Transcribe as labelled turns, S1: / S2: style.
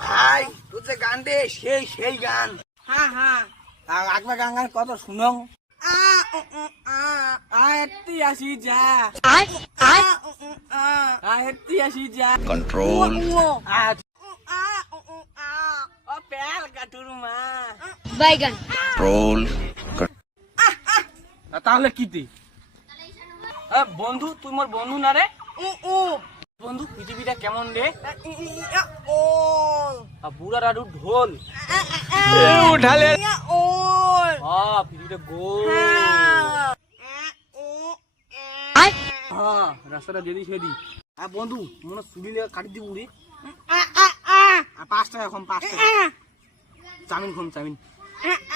S1: ভাই তোর যে গান দে সেই সেই গান
S2: হ্যাঁ হ্যাঁ
S1: গান গান কত শুনং
S2: আয়ত্তি আসি যা আয়ত্তি আসি যা আজ পেল কাটুর মা
S3: বাইগান
S4: control
S2: তাহলে কি এ, বন্ধু তুই মোর বন্ধু না রে? বন্ধু পৃথিবীটা কেমন রে? আর বুড়া দাদু ঢোল।
S1: উঠালে
S2: আ পৃথিবীটা গোল। হ্যাঁ রাস্তাটা যেদি সেদি আর বন্ধু মনে চুলিলে কাটি দিব রে। আর পাঁচ টাকা কম পাঁচ টাকা। চাউমিন খুন চাউমিন।